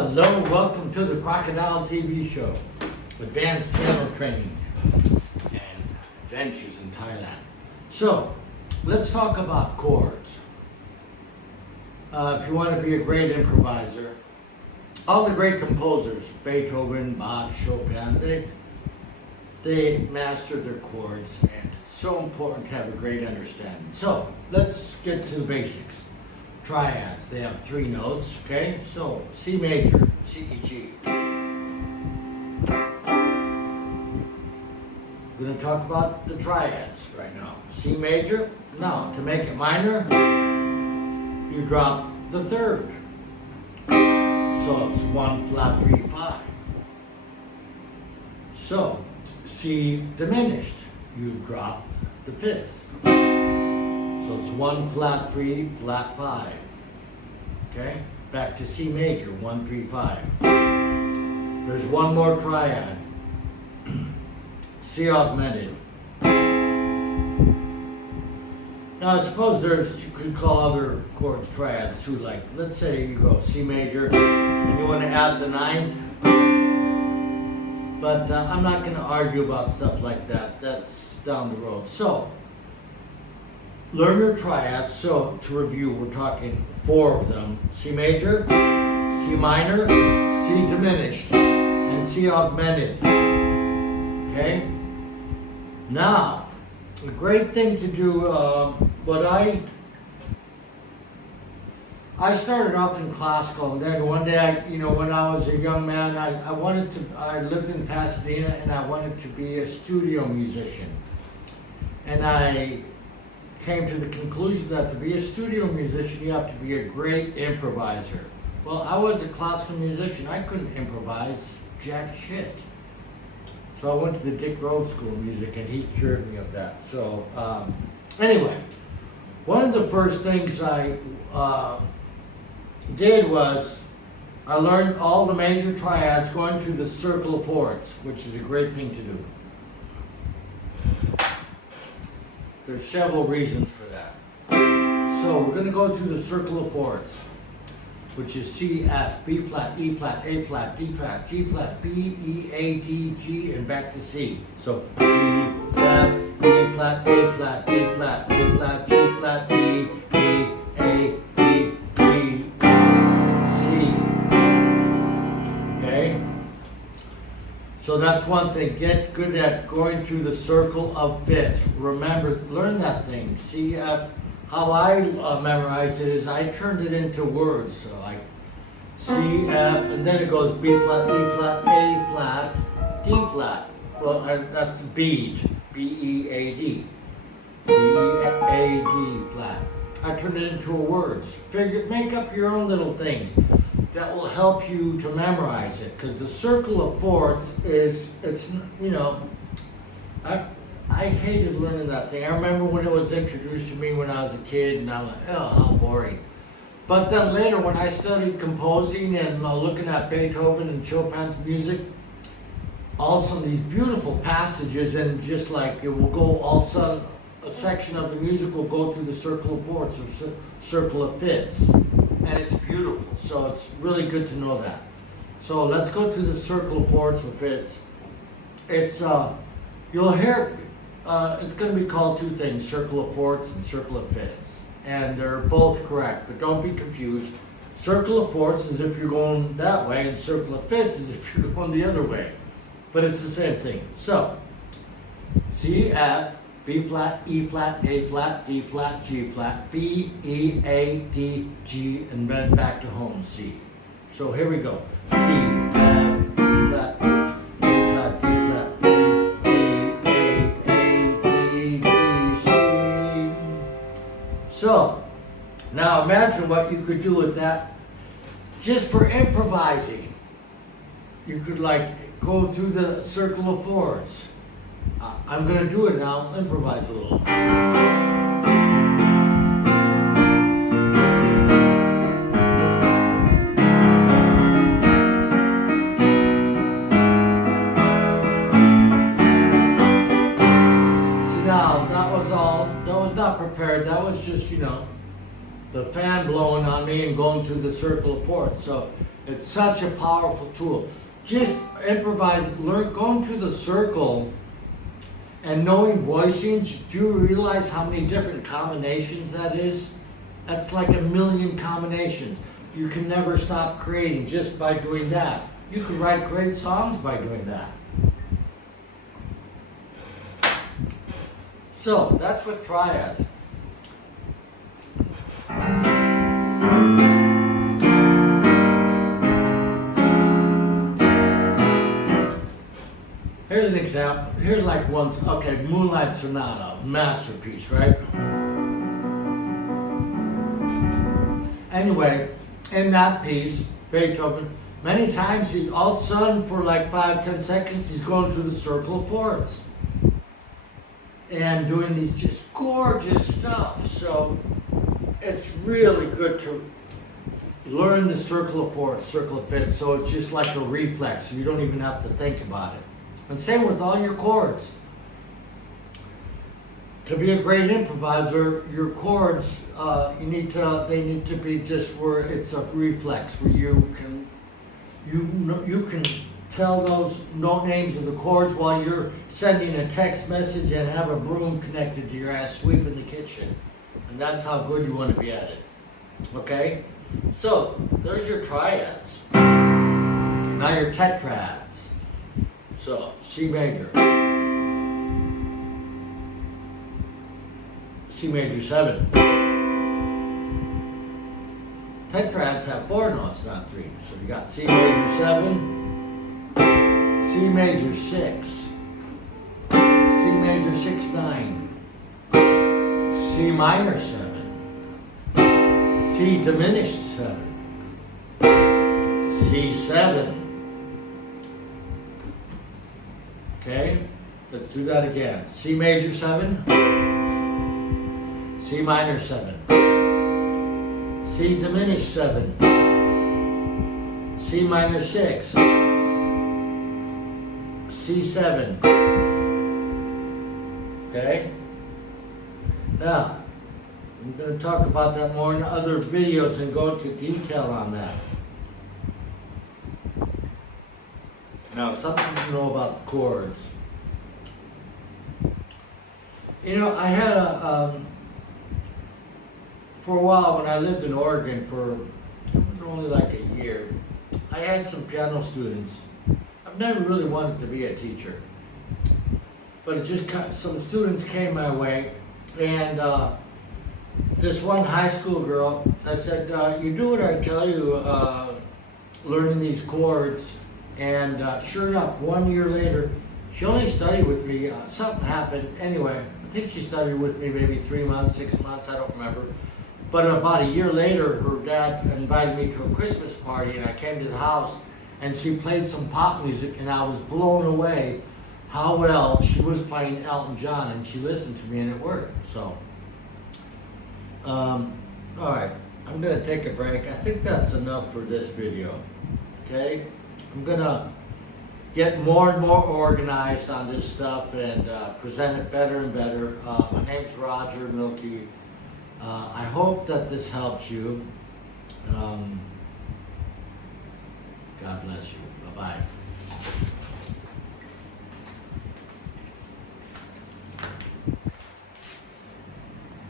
Hello, welcome to the Crocodile TV show, advanced piano training and adventures in Thailand. So, let's talk about chords. If you want to be a great improviser, all the great composers, Beethoven, Bach, Chopin, they mastered their chords, and it's so important to have a great understanding. So, let's get to the basics. Triads, they have three notes, okay? So, C major, C, E, G. We're going to talk about the triads right now. C major, now to make it minor, you drop the third. So it's 1 flat 3 5. So C diminished, you drop the fifth. So it's 1 flat 3 flat 5. Okay? Back to C major, 1 3 5. There's one more triad. C augmented. Now I suppose you could call other chords triads too, like let's say you go C major and you want to add the ninth. But I'm not going to argue about stuff like that. That's down the road. So, learn your triads. So, to review, we're talking 4 of them. C major, C minor, C diminished, and C augmented. Okay? Now, a great thing to do, what I started off in classical, and then one day, when I was a young man, I lived in Pasadena, and I wanted to be a studio musician. And I came to the conclusion that to be a studio musician, you have to be a great improviser. Well, I was a classical musician. I couldn't improvise jack shit. So I went to the Dick Rhodes School of Music, and he cured me of that. So, anyway, one of the first things I did was I learned all the major triads going through the circle of fourths, which is a great thing to do. There's several reasons for that. So we're going to go through the circle of fourths, which is C, F, B flat, E flat, A flat, D flat, G flat, B, E, A, D, G, and back to C. So C, F, E flat, A flat, D flat, A flat, G flat, B, E, A, D, G, C. Okay? So that's one thing. Get good at going through the circle of fifths. Remember, learn that thing. C, F. How I memorized it is I turned it into words. So like C, F, and then it goes B flat, E flat, A flat, D flat. Well, that's bead. B-E-A-D. B-E-A-D flat. I turned it into words. Make up your own little things that will help you to memorize it. Because the circle of fourths I hated learning that thing. I remember when it was introduced to me when I was a kid, and I'm like, oh, how boring. But then later, when I studied composing and looking at Beethoven and Chopin's music, all of a sudden these beautiful passages, and just like it will go, all of a sudden a section of the music will go through the circle of fourths or circle of fifths. And it's beautiful. So it's really good to know that. So let's go through the circle of fourths or fifths. It's, you'll hear it's going to be called two things, circle of fourths and circle of fifths. And they're both correct, but don't be confused. Circle of fourths is if you're going that way, and circle of fifths is if you're going the other way. But it's the same thing. So, C, F, B flat, E flat, A flat, D flat, G flat, B, E, A, D, G, and then back to home, C. So here we go. C, F, B flat, So, now imagine what you could do with that just for improvising. You could go through the circle of fourths. I'm going to do it now, improvise a little. See now, that was not prepared, that was just, the fan blowing on me and going through the circle of fourths. So it's such a powerful tool. Just improvise, learn, going through the circle and knowing voicings. Do you realize how many different combinations that is? That's like 1,000,000 combinations. You can never stop creating just by doing that. You could write great songs by doing that. So that's what triads. Here's an example. Here's like one, okay, Moonlight Sonata, masterpiece, right? Anyway, in that piece, Beethoven, many times he, all of a sudden for like 5-10 seconds, he's going through the circle of fourths and doing these just gorgeous stuff. So it's really good to learn the circle of fourths, circle of fifths, so it's just like a reflex. You don't even have to think about it. And same with all your chords. To be a great improviser, your chords, they need to be just where it's a reflex, where you can tell those note names of the chords while you're sending a text message and have a broom connected to your ass sweeping the kitchen. And that's how good you want to be at it. Okay? So, there's your triads. Now your tetrads. So, C major. C major 7. Tetrads have 4 notes, not 3. So you got C major 7, C major 6, C major 6-9, C minor 7, C diminished 7, C7. Okay, let's do that again. C major 7, C minor 7, C diminished 7, C minor 6, C7. Okay? Now, I'm going to talk about that more in other videos and go into detail on that. Now, something to know about the chords. You know, I had for a while when I lived in Oregon it was only like a year, I had some piano students. I've never really wanted to be a teacher, but some students came my way, and this one high school girl, I said, you do what I tell you, learning these chords. And sure enough, 1 year later, she only studied with me. Something happened. Anyway, I think she studied with me maybe 3 months, 6 months, I don't remember. But about a year later, her dad invited me to a Christmas party, and I came to the house, and she played some pop music, and I was blown away how well she was playing Elton John, and she listened to me, and it worked. So, all right, I'm going to take a break. I think that's enough for this video, okay? I'm going to get more and more organized on this stuff and present it better and better. My name's Roger Milkey. I hope that this helps you. God bless you. Bye-bye.